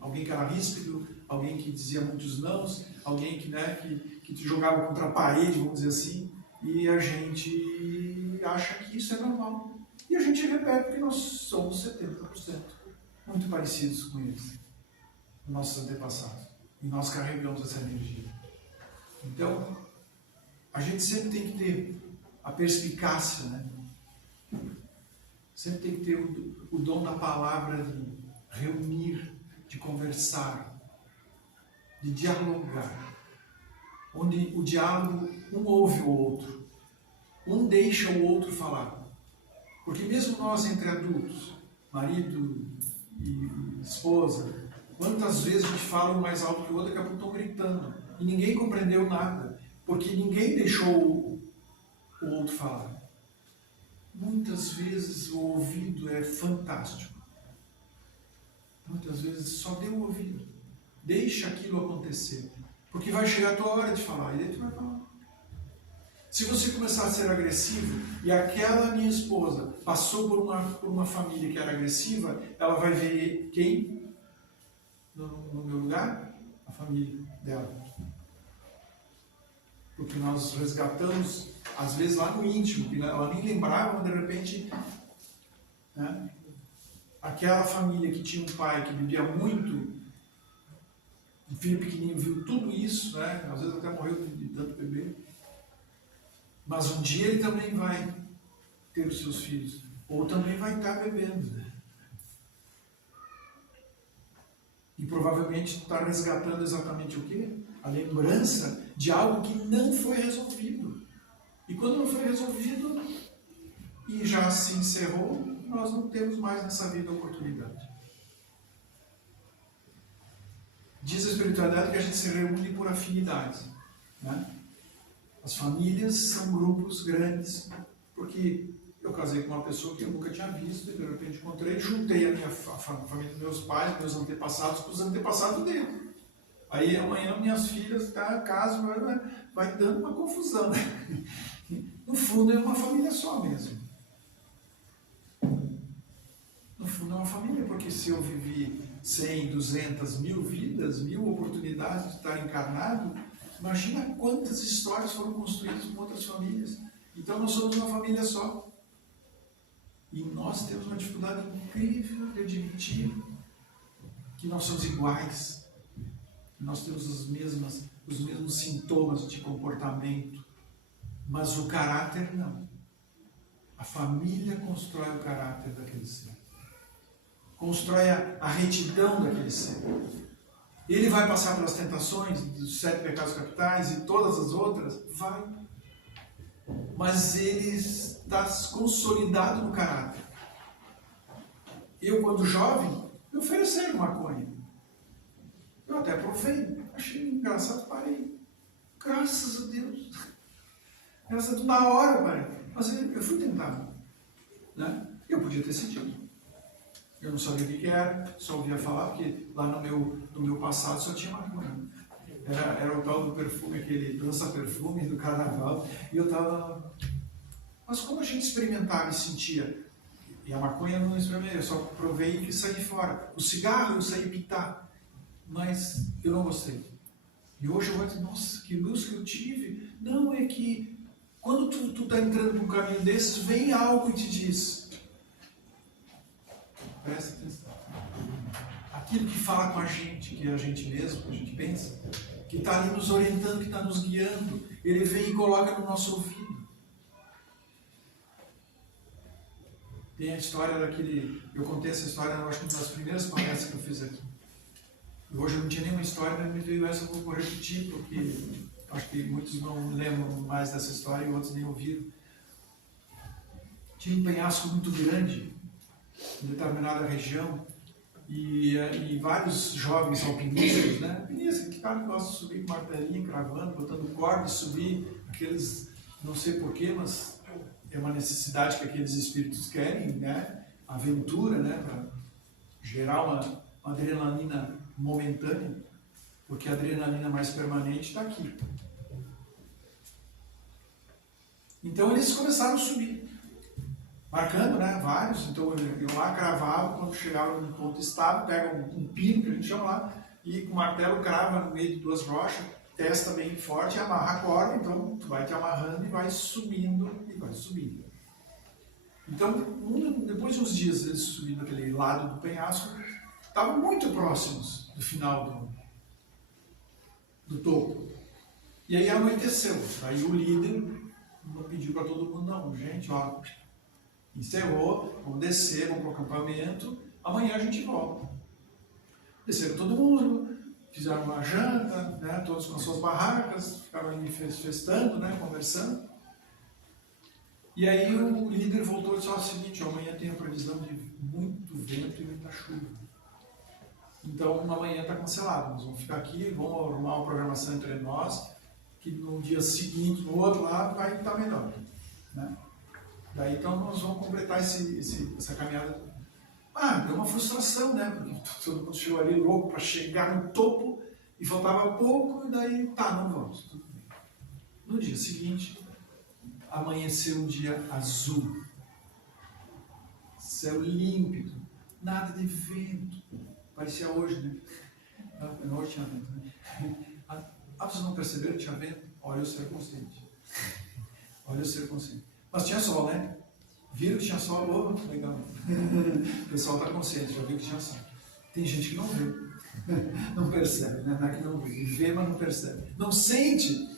Alguém que era ríspido, alguém que dizia muitos nãos, alguém que, né, que te jogava contra a parede, vamos dizer assim, e a gente acha que isso é normal. E a gente repete porque nós somos 70% muito parecidos com eles, nossos antepassados. E nós carregamos essa energia. Então, a gente sempre tem que ter a perspicácia, né? Sempre tem que ter o dom da palavra de reunir, de conversar, de dialogar. Onde o diálogo, um ouve o outro, um deixa o outro falar. Porque mesmo nós entre adultos, marido e esposa, quantas vezes a gente fala um mais alto que o outro, daqui a pouco estão gritando. E ninguém compreendeu nada, porque ninguém deixou o outro falar. Muitas vezes o ouvido é fantástico. Muitas vezes só dê o ouvido. Deixa aquilo acontecer. Porque vai chegar a tua hora de falar, e daí tu vai falar. Se você começar a ser agressivo, e aquela minha esposa passou por uma família que era agressiva, ela vai ver quem? No meu lugar? A família dela. Porque nós resgatamos, às vezes lá no íntimo, que ela nem lembrava, de repente, né? Aquela família que tinha um pai que bebia muito, um filho pequenininho viu tudo isso, né? Às vezes até morreu de tanto beber. Mas um dia ele também vai ter os seus filhos, ou também vai estar bebendo, né? E provavelmente está resgatando exatamente o quê? A lembrança de algo que não foi resolvido. E quando não foi resolvido e já se encerrou, nós não temos mais nessa vida a oportunidade. Diz a espiritualidade que a gente se reúne por afinidade, né? As famílias são grupos grandes, porque eu casei com uma pessoa que eu nunca tinha visto, e de repente encontrei, juntei a minha família dos meus pais, meus antepassados, com os antepassados dele. Aí amanhã minhas filhas, tá, caso, vai dando uma confusão. No fundo é uma família só mesmo. No fundo é uma família, porque se eu vivi 100, 200, 1000 vidas, 1000 oportunidades de estar encarnado, imagina quantas histórias foram construídas com outras famílias. Então nós somos uma família só. E nós temos uma dificuldade incrível de admitir que nós somos iguais. Que nós temos os mesmos sintomas de comportamento. Mas o caráter não. A família constrói o caráter daquele ser. Constrói a retidão daquele ser. Ele vai passar pelas tentações dos 7 pecados capitais e todas as outras? Vai. Mas ele está consolidado no caráter. Eu, quando jovem, me ofereci maconha. Eu até provei. Achei engraçado, parei. Graças a Deus. Graças a Deus, na hora, parei. Mas eu fui tentado. Né? Eu podia ter sentido. Eu não sabia o que era, só ouvia falar, porque lá no meu passado só tinha maconha. Era o tal do perfume, aquele lança-perfume do carnaval, e eu estava... Mas como a gente experimentava e sentia, e a maconha eu não experimentei, eu só provei e saí fora. O cigarro eu saí pitar, mas eu não gostei. E hoje eu vou dizer, nossa, que luz que eu tive. Não, é que quando tu está entrando por um caminho desses, vem algo e te diz... Presta atenção. Aquilo que fala com a gente, que é a gente mesmo, que a gente pensa, que está ali nos orientando, que está nos guiando, ele vem e coloca no nosso ouvido. Tem a história daquele... Eu contei essa história, eu acho que uma das primeiras palestras que eu fiz aqui. E hoje eu não tinha nenhuma história, mas me veio essa, eu vou repetir, porque acho que muitos não lembram mais dessa história e outros nem ouviram. Tinha um penhasco muito grande em determinada região, e vários jovens alpinistas, né? Alpinistas que gostam de subir com martelinho, cravando, botando corda e subir, aqueles, não sei porquê, mas é uma necessidade que aqueles espíritos querem, né? Aventura, né? Para gerar uma adrenalina momentânea, porque a adrenalina mais permanente está aqui. Então eles começaram a subir, marcando, né, vários. Então eu lá cravava, quando chegava no ponto estável, pega um pino, que a gente chama lá, e com o martelo crava no meio de duas rochas, testa bem forte, amarra a corda, então tu vai te amarrando e vai subindo, e vai subindo. Então, depois de uns dias eles subindo aquele lado do penhasco, estavam muito próximos do final do topo. E aí anoiteceu. Aí o líder pediu para todo mundo, não, gente, ó, encerrou, vamos descer, vamos para o acampamento, amanhã a gente volta. Desceram todo mundo, fizeram uma janta, né, todos com as suas barracas, ficaram ali festando, né, conversando. E aí o líder voltou e disse, ó, o seguinte, amanhã tem a previsão de muito vento e muita chuva. Então amanhã está cancelado, nós vamos ficar aqui, vamos arrumar uma programação entre nós, que no dia seguinte, no outro lado, vai estar melhor. Né? Daí então nós vamos completar essa caminhada. Deu uma frustração, né? Porque todo mundo chegou ali louco para chegar no topo e faltava pouco, e daí, tá, não vamos. Tudo bem. No dia seguinte, amanheceu um dia azul, céu límpido, nada de vento. Parecia hoje, né? Hoje tinha vento, né? Vocês não perceberam que tinha vento? Olha o ser consciente. Olha o ser consciente. Mas tinha sol, né? Viram que tinha sol? Oh, legal. O pessoal está consciente, já viu que tinha sol. Tem gente que não vê. Não percebe, né? Não é que não vê. Vê, mas não percebe. Não sente.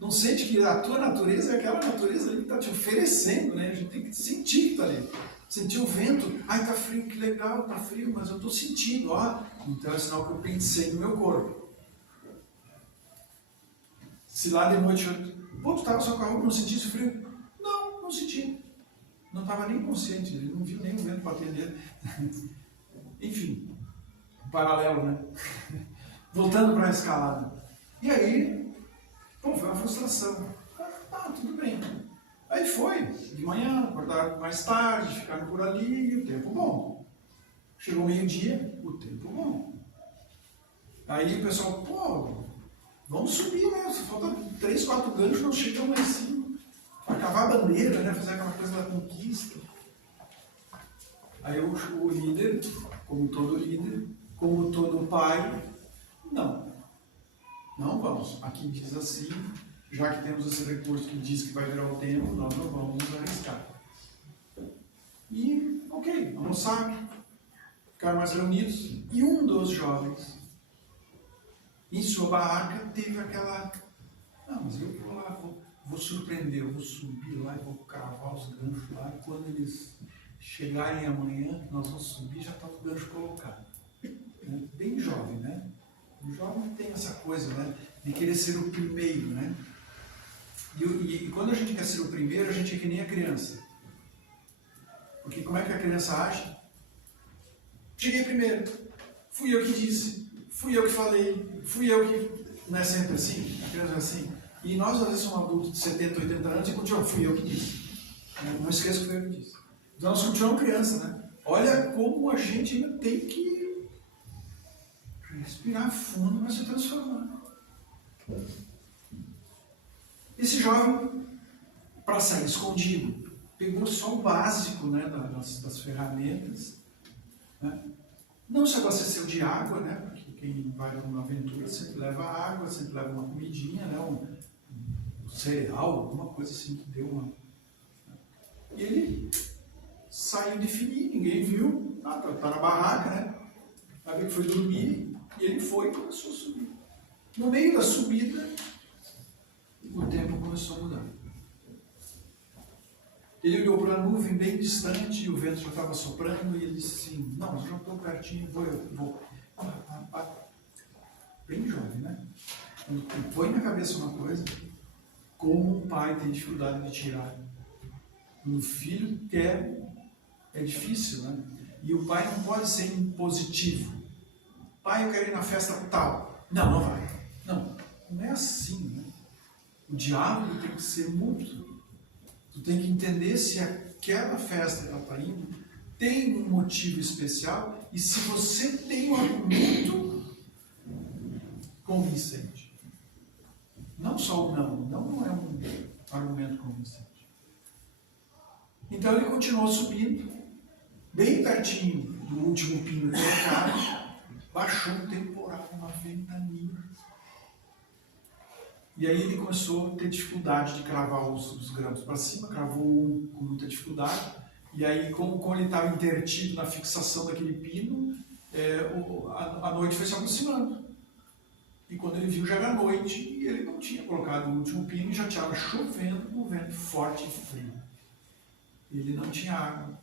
Não sente que a tua natureza é aquela natureza ali que está te oferecendo, né? A gente tem que sentir que está ali. Sentir o vento. Ai, tá frio, que legal, tá frio, mas eu estou sentindo, ó. Então é sinal que eu pensei no meu corpo. Se lá de noite tu estava só com a roupa, não sentisse frio? Não senti. Não estava nem consciente, ele não viu nem o vento bater nele. Enfim, paralelo, né? Voltando para a escalada. E aí, foi uma frustração. Tudo bem. Aí foi, de manhã, acordaram mais tarde, ficaram por ali, e o tempo bom. Chegou meio-dia, o tempo bom. Aí o pessoal, vamos subir, né? Se falta 3, 4 ganchos, nós chegamos lá em cima. Para cavar a bandeira, né? Fazer aquela coisa da conquista. Aí o líder, como todo líder, como todo pai, não vamos. Aqui diz assim, já que temos esse recurso que diz que vai virar o tempo, nós não vamos nos arriscar. E, ok, almoçaram, ficaram mais reunidos, e um dos jovens, em sua barraca, teve aquela, mas eu vou lá, vou surpreender, eu vou subir lá e vou cravar os ganchos lá, e quando eles chegarem amanhã, nós vamos subir, já está o gancho colocado. Bem jovem, né? O jovem tem essa coisa, né, de querer ser o primeiro, né? E quando a gente quer ser o primeiro, a gente é que nem a criança. Porque como é que a criança age? Cheguei primeiro, fui eu que disse, fui eu que falei, fui eu que... Não é sempre assim? A criança é assim. E nós, às vezes, somos adultos de 70, 80 anos e continuamos, fui eu que disse. Não esqueça que foi eu que disse. Então nós continuamos criança, né? Olha como a gente ainda tem que respirar fundo para se transformar. Esse jovem, para sair escondido, pegou só o básico, né, das ferramentas, né? Não se abasteceu de água, né? Porque quem vai numa aventura sempre leva água, sempre leva uma comidinha, né? Um cereal, alguma coisa assim que deu uma... E ele saiu de fininho, ninguém viu, tá na barraca, né? Aí ele foi dormir e ele foi e começou a subir. No meio da subida, o tempo começou a mudar. Ele olhou para a nuvem bem distante e o vento já estava soprando e ele disse assim, não, eu já estou pertinho, vou. Bem jovem, né? Quando põe na cabeça uma coisa, como um pai tem dificuldade de tirar. Quando o filho quer, é difícil, né? E o pai não pode ser impositivo. Pai, eu quero ir na festa tal. Não vai. Não é assim, né? O diálogo tem que ser mútuo. Tu tem que entender se aquela festa que ela está indo tem um motivo especial e se você tem um argumento convincente. Não só o não é um argumento convincente. Então ele continuou subindo, bem pertinho do último pino colocado, baixou um temporal, uma ventania. E aí ele começou a ter dificuldade de cravar os grãos para cima, cravou com muita dificuldade. E aí, como ele estava intertido na fixação daquele pino, a noite foi se aproximando. E quando ele viu, já era noite, e ele não tinha colocado o último pino, e já estava chovendo, um vento forte e frio. Ele não tinha água,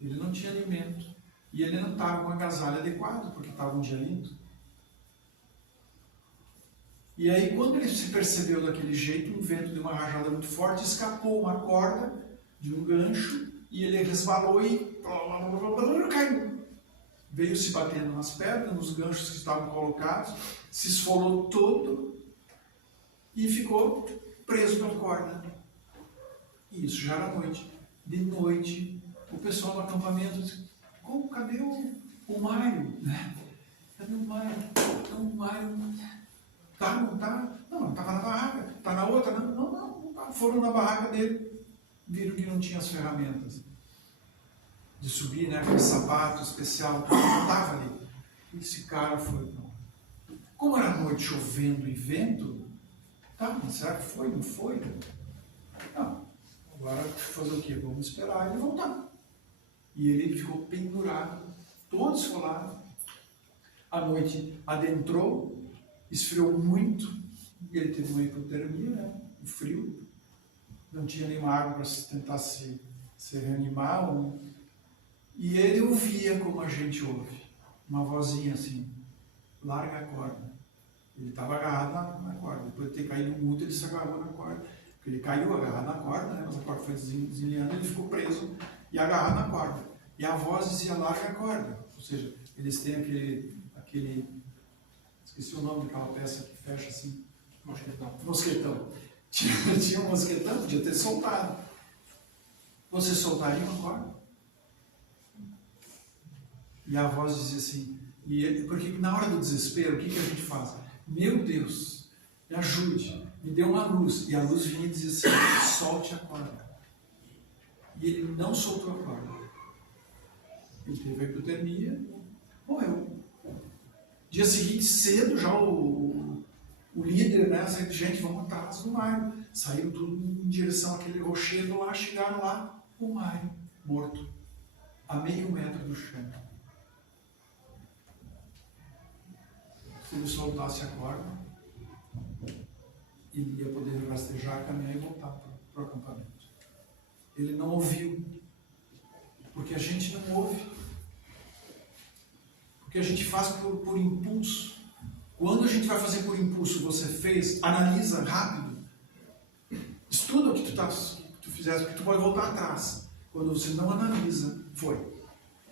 ele não tinha alimento, e ele não estava com o agasalho adequado, porque estava um dia lindo. E aí, quando ele se percebeu daquele jeito, um vento de uma rajada muito forte, escapou uma corda de um gancho, e ele resvalou e caiu. Veio se batendo nas pedras, nos ganchos que estavam colocados, se esfolou todo e ficou preso pela corda. E isso já era noite. De noite, o pessoal do acampamento disse: cadê o Mário? Cadê o Mário? Não, o Mário não tá? Não, estava na barraca. Está na outra? Não tá. Foram na barraca dele, viram que não tinha as ferramentas de subir, né? Aquele sapato especial, não estava ali. Esse cara foi. Como era noite, chovendo e vento, mas será que foi? Não foi? Não. Agora fazer o quê? Vamos esperar ele voltar. E ele ficou pendurado, todo esfolado. A noite adentrou, esfriou muito, e ele teve uma hipotermia, né? O frio. Não tinha nenhuma água para tentar se reanimar. E ele ouvia como a gente ouve, uma vozinha assim: larga a corda. Ele estava agarrado na corda. Depois de ter caído muito, ele se agarrou na corda. Porque ele caiu agarrado na corda, né? Mas a corda foi desenliando, ele ficou preso e agarrado na corda. E a voz dizia: larga a corda. Ou seja, eles têm aquele esqueci o nome daquela peça que fecha assim. Mosquetão. Tinha um mosquetão, podia ter soltado. Você soltaria uma corda? E a voz dizia assim, porque na hora do desespero, o que a gente faz? Meu Deus, me ajude, me dê uma luz. E a luz vinha e dizia assim: solte a corda. E ele não soltou a corda. Ele teve a hipotermia, morreu. Dia seguinte, cedo, já o líder, né? Gente, vamos atrás do Mário. Saíram tudo em direção àquele rochedo lá, chegaram lá, o Mário morto, a meio metro do chão. Se ele soltasse a corda, ele ia poder rastejar, caminhar e voltar para o acampamento. Ele não ouviu, porque a gente não ouve, porque a gente faz por impulso. Quando a gente vai fazer por impulso, você fez, analisa rápido, estuda o que tu fizeste, porque tu pode voltar atrás. Quando você não analisa, foi.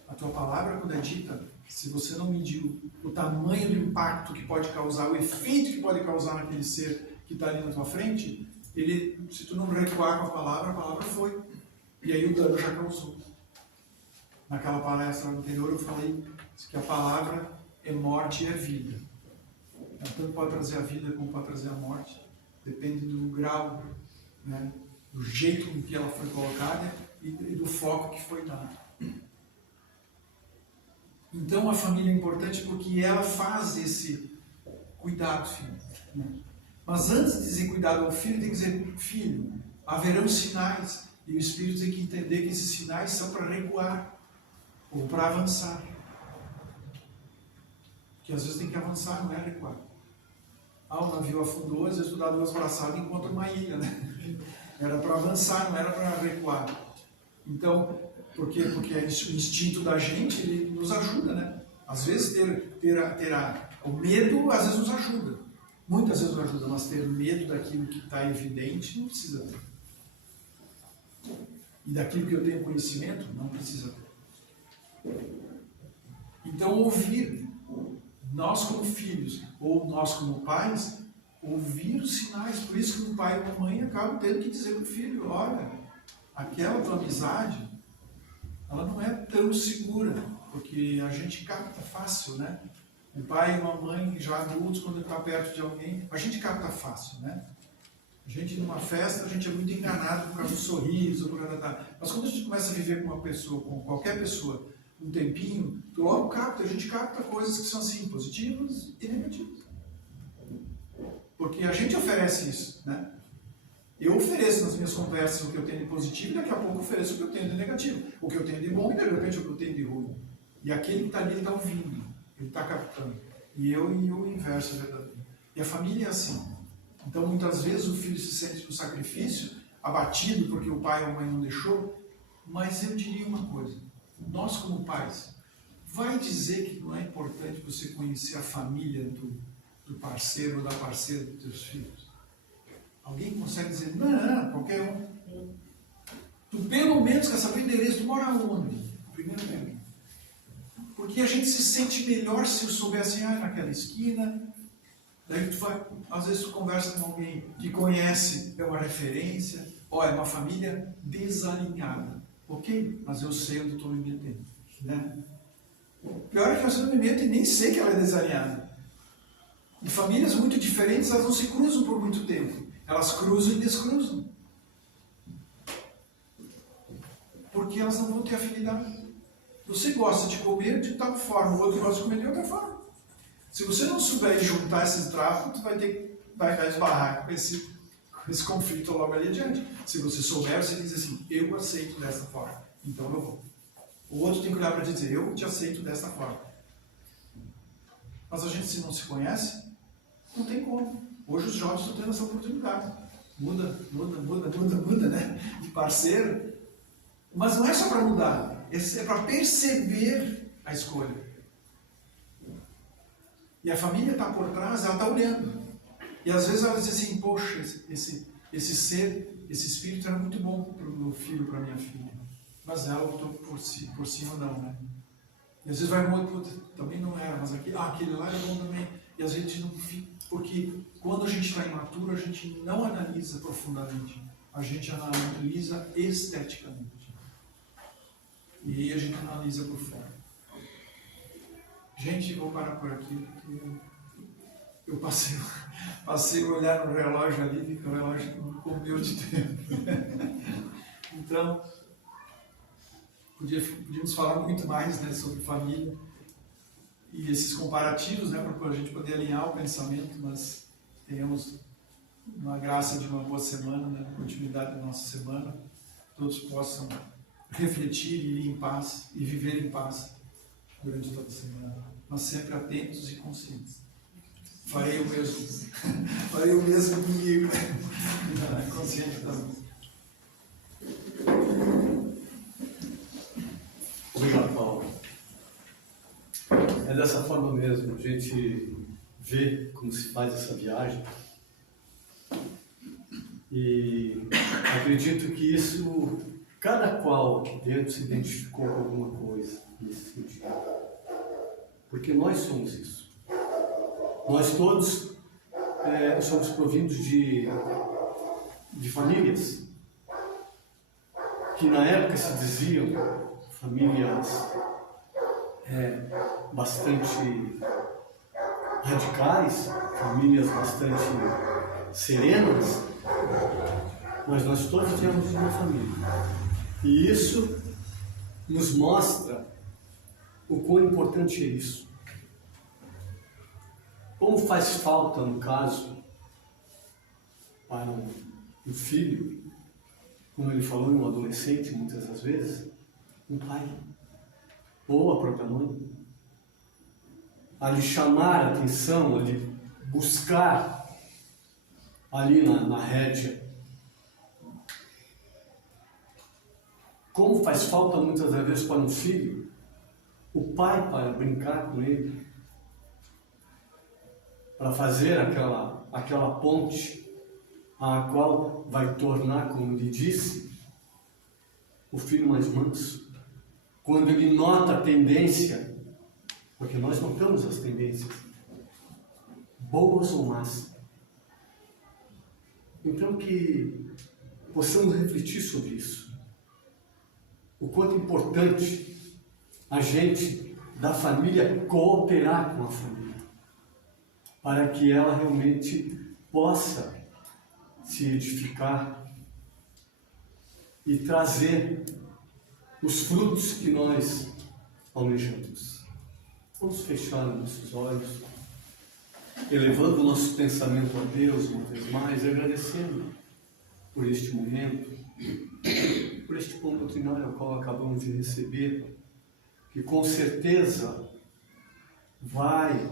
A tua palavra, quando é dita, se você não mediu o tamanho do impacto que pode causar, o efeito que pode causar naquele ser que está ali na tua frente, se tu não recuar com a palavra foi. E aí o dano já causou. Naquela palestra anterior eu falei que a palavra é morte e é vida. Ela tanto pode trazer a vida como pode trazer a morte. Depende do grau, né, do jeito em que ela foi colocada e do foco que foi dado. Então a família é importante porque ela faz esse cuidado, filho. Né? Mas antes de dizer cuidado ao filho, tem que dizer: filho, haverão sinais. E o Espírito tem que entender que esses sinais são para recuar ou para avançar. Porque às vezes tem que avançar, não é recuar. O navio afundou, às vezes tu dá duas braçadas e encontra uma ilha, né? Era para avançar, não era para recuar. Então, porque o instinto da gente, ele nos ajuda, né? Às vezes o medo, às vezes nos ajuda. Muitas vezes nos ajuda, mas ter medo daquilo que está evidente, não precisa ter. E daquilo que eu tenho conhecimento, não precisa ter. Então, ouvir, nós como filhos, ou nós como pais, ouvir os sinais. Por isso que um pai e uma mãe acabam tendo que dizer para o filho: olha, aquela tua amizade, ela não é tão segura, porque a gente capta fácil, né? Um pai e uma mãe já adultos, quando está perto de alguém, a gente capta fácil, né? A gente, numa festa, a gente é muito enganado por causa do sorriso, por causa da... Mas quando a gente começa a viver com uma pessoa, com qualquer pessoa, um tempinho, tu logo capta, a gente capta coisas que são assim, positivas e negativas. Porque a gente oferece isso, né? Eu ofereço nas minhas conversas o que eu tenho de positivo e daqui a pouco ofereço o que eu tenho de negativo. O que eu tenho de bom e de repente o que eu tenho de ruim. E aquele que está ali, ele está ouvindo, ele está captando. E o inverso é verdadeiro. E a família é assim. Então muitas vezes o filho se sente no sacrifício, abatido porque o pai ou a mãe não deixou. Mas eu diria uma coisa, nós como pais, vai dizer que não é importante você conhecer a família do parceiro ou da parceira dos teus filhos? Alguém consegue dizer, não, qualquer um. Tu pelo menos quer saber o endereço, tu mora onde? Primeiro pergunta. Porque a gente se sente melhor se eu souber assim, naquela esquina. Daí tu vai, às vezes tu conversa com alguém que conhece, é uma referência, é uma família desalinhada. Ok? Mas eu sei onde estou me metendo. Né? O pior é que eu não me meto e nem sei que ela é desalinhada. E famílias muito diferentes, elas não se cruzam por muito tempo. Elas cruzam e descruzam. Porque elas não vão ter afinidade. Você gosta de comer de tal forma, o outro gosta de comer de outra forma. Se você não souber juntar esses trapos, tu vai esbarrar com esse conflito logo ali adiante. Se você souber, você diz assim, eu aceito dessa forma, então eu vou. O outro tem que olhar para te dizer, eu te aceito dessa forma. Mas a gente, se não se conhece, não tem como. Hoje os jovens estão tendo essa oportunidade. Muda, né? De parceiro. Mas não é só para mudar, é para perceber a escolha. E a família está por trás, ela está olhando. E às vezes ela diz assim, poxa, esse ser, esse espírito era muito bom para o meu filho, para a minha filha. Mas ela optou por cima não, né? E às vezes vai muito, também não era, mas aquele lá é bom também. E a gente não fica, porque quando a gente está imaturo, a gente não analisa profundamente. A gente analisa esteticamente. E aí a gente analisa por fora. Gente, vou parar por aqui, porque eu passei a olhar no relógio ali, que o relógio não comeu de tempo. Então, podíamos falar muito mais, né, sobre família e esses comparativos, né, para a gente poder alinhar o pensamento, mas tenhamos uma graça de uma boa semana, né, continuidade da nossa semana, todos possam refletir e ir em paz e viver em paz durante toda a semana, mas sempre atentos e conscientes. Farei o mesmo comigo, consciente também. Obrigado, Paulo. É dessa forma mesmo, a gente vê como se faz essa viagem e acredito que isso, cada qual aqui dentro se identificou com alguma coisa nesse sentido. Porque nós somos isso. Nós todos somos provindos de famílias que na época se diziam famílias bastante radicais, famílias bastante serenas, mas nós todos temos uma família. E isso nos mostra o quão importante é isso. Como faz falta, no caso, para um filho, como ele falou, um adolescente, muitas das vezes, um pai, ou a própria mãe, a lhe chamar a atenção, a lhe buscar ali na rédea. Como faz falta, muitas das vezes, para um filho, o pai para brincar com ele, para fazer aquela ponte, a qual vai tornar, como ele disse, o filho mais manso. Quando ele nota a tendência, porque nós notamos as tendências, boas ou más. Então que possamos refletir sobre isso. O quanto é importante a gente, da família, cooperar com a família, para que ela realmente possa se edificar e trazer os frutos que nós almejamos. Vamos fechar nossos olhos, elevando o nosso pensamento a Deus uma vez mais, agradecendo por este momento, por este pão doutrinário ao qual acabamos de receber, que com certeza vai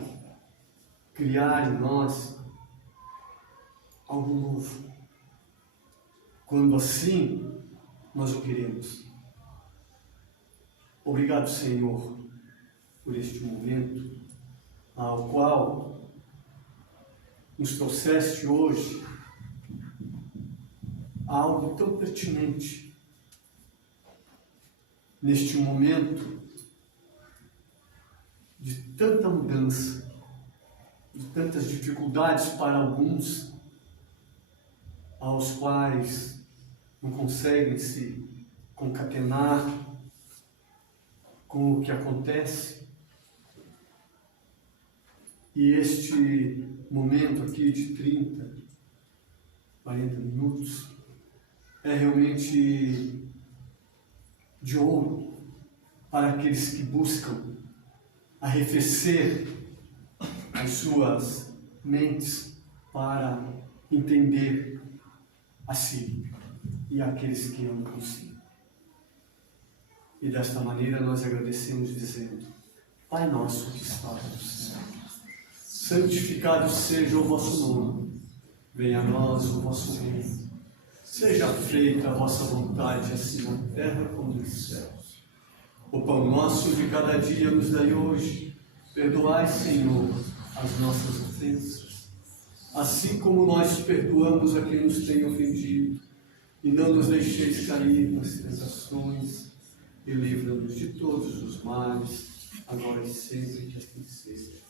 criar em nós algo novo, quando assim nós o queremos. Obrigado, Senhor, por este momento ao qual nos trouxeste hoje algo tão pertinente neste momento de tanta mudança, de tantas dificuldades para alguns, aos quais não conseguem se concatenar com o que acontece. E este momento aqui de 30, 40 minutos é realmente de ouro para aqueles que buscam arrefecer as suas mentes para entender a si e aqueles que não conseguem. E desta maneira nós agradecemos dizendo: Pai nosso que estás no céu, santificado seja o vosso nome, venha a nós o vosso reino, seja feita a vossa vontade, assim na terra como nos céus. O pão nosso de cada dia nos dai hoje, perdoai, Senhor, as nossas ofensas, assim como nós perdoamos a quem nos tem ofendido, e não nos deixeis cair nas tentações, e livra-nos de todos os males, agora e sempre que assim seja.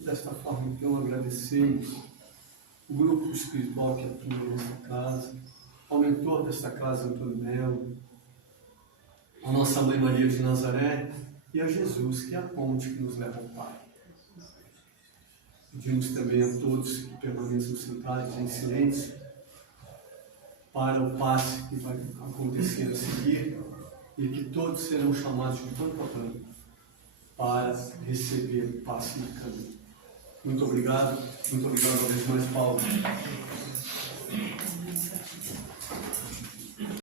Desta forma, então, agradecemos o grupo espiritual que atua nesta casa, ao mentor desta casa, Antônio Melo, a nossa Mãe Maria de Nazaré e a Jesus, que é a ponte que nos leva ao Pai. Pedimos também a todos que permaneçam sentados em silêncio para o passe que vai acontecer a seguir, e que todos serão chamados de banco a banco para receber o passe no caminho. Muito obrigado uma vez mais, Paulo.